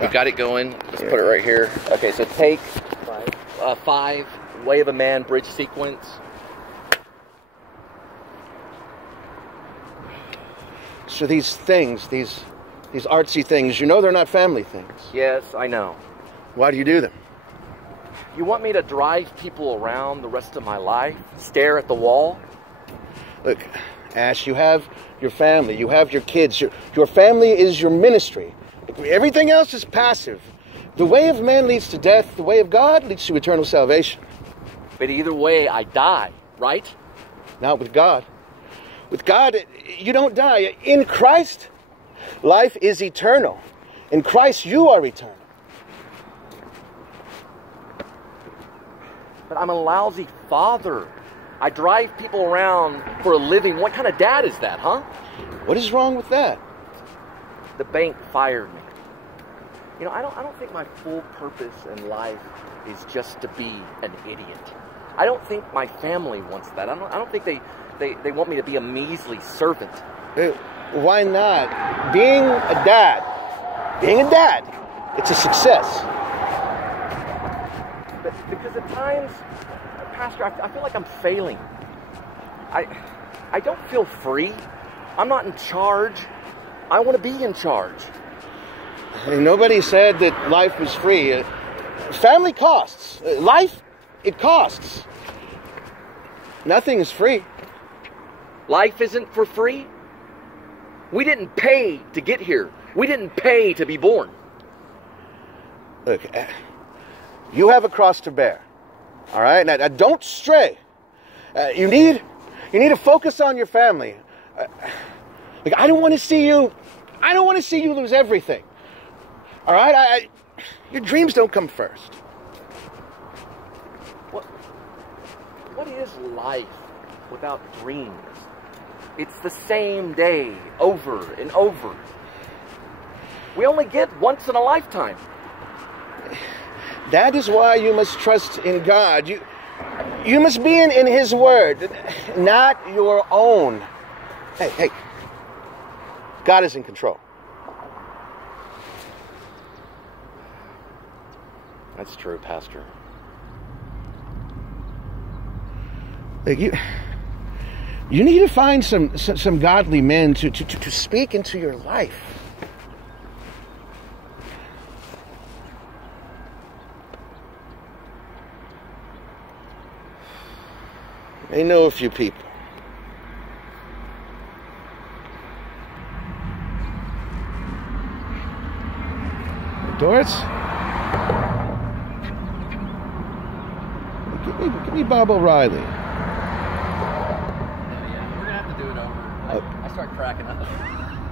We've got it going. Let's put it right here. Okay, so take 5, Way of a Man bridge sequence. So these things, these artsy things, you know they're not family things. Yes, I know. Why do you do them? You want me to drive people around the rest of my life? Stare at the wall? Look, Ash, you have your family, you have your kids. Your family is your ministry. Everything else is passive. The way of man leads to death. The way of God leads to eternal salvation. But either way, I die, right? Not with God. With God, you don't die. In Christ, life is eternal. In Christ, you are eternal. But I'm a lousy father. I drive people around for a living. What kind of dad is that, huh? What is wrong with that? The bank fired me. You know, I don't think my full purpose in life is just to be an idiot. I don't think my family wants that. I don't think they want me to be a measly servant. Why not? Being a dad, it's a success. Because at times, Pastor, I feel like I'm failing. I don't feel free. I'm not in charge. I want to be in charge. Hey, nobody said that life was free. Family costs. Life, it costs. Nothing is free. Life isn't for free. We didn't pay to get here. We didn't pay to be born. Look, you have a cross to bear. All right? Now don't stray. You need to focus on your family. Like, I don't want to see you lose everything. All right? Your dreams don't come first. What is life without dreams? It's the same day over and over. We only get once in a lifetime. That is why you must trust in God. You must be in His Word, not your own. Hey. God is in control. That's true, Pastor. Like you need to find some godly men to speak into your life. I know a few people. Doris? Give me Bob O'Reilly. Yeah, we're gonna have to do it over. I start cracking up.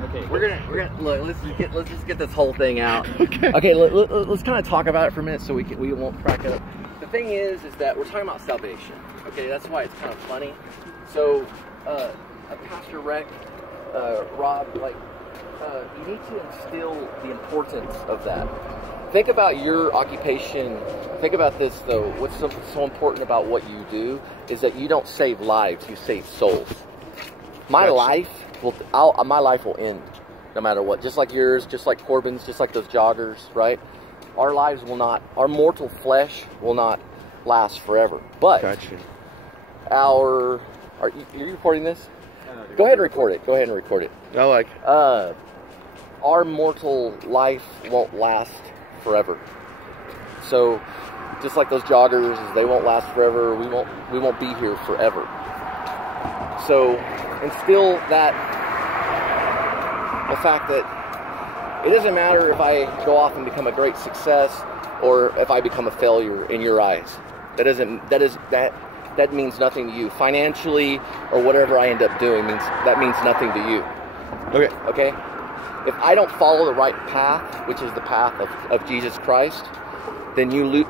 Okay, we're gonna look. Let's just get this whole thing out. Okay. Let's kind of talk about it for a minute so we won't crack it up. The thing is that we're talking about salvation. Okay, that's why it's kind of funny. So, Pastor Rick, Rob, you need to instill the importance of that. Think about your occupation. Think about this, though. What's so important about what you do is that you don't save lives, you save souls. My life will end no matter what. Just like yours, just like Corbin's, just like those joggers, right? Our lives will not, our mortal flesh will not last forever. But are you recording this? Go ahead and record it. Go ahead and record it. I like it. Our mortal life won't last forever. So, just like those joggers, they won't last forever. We won't be here forever. So, instill the fact that it doesn't matter if I go off and become a great success or if I become a failure in your eyes. That means nothing to you. Financially or whatever I end up doing means nothing to you. Okay? If I don't follow the right path, which is the path of Jesus Christ, then you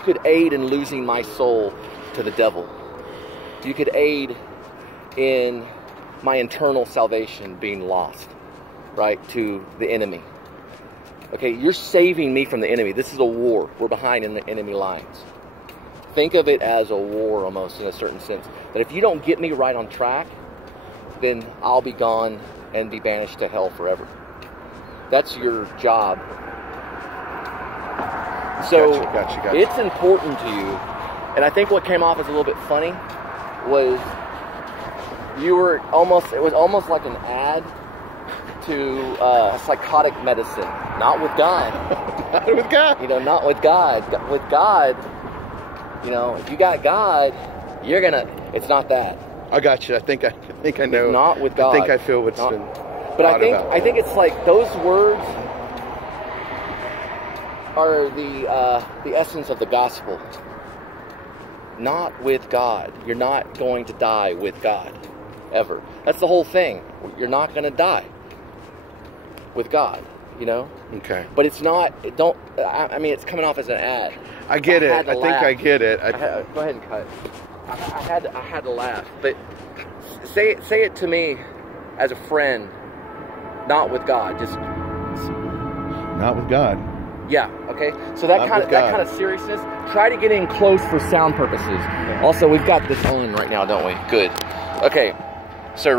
could aid in losing my soul to the devil. You could aid in my eternal salvation being lost, right, to the enemy. Okay, you're saving me from the enemy. This is a war. We're behind in the enemy lines. Think of it as a war almost in a certain sense. That if you don't get me right on track, then I'll be gone and be banished to hell forever. That's your job. So Gotcha. it's important to you. And I think what came off as a little bit funny was it was almost like an ad to psychotic medicine. Not with God. Not with God. You know, not with God. With God, you know, if you got God, you're gonna. It's not that. I got you. I think I know. It's not with God. I think I feel what's been. But I think it's like those words are the essence of the gospel. Not with God. You're not going to die with God, ever. That's the whole thing. You're not going to die with God, you know? Okay. But it's not, I mean, it's coming off as an ad. I get it. I think I get it. Go ahead and cut. I had to laugh. But say it to me as a friend, not with God. Just not with God. Yeah, okay. So that kind of seriousness, try to get in close for sound purposes. Also, we've got this on right now, don't we? Good. Okay. So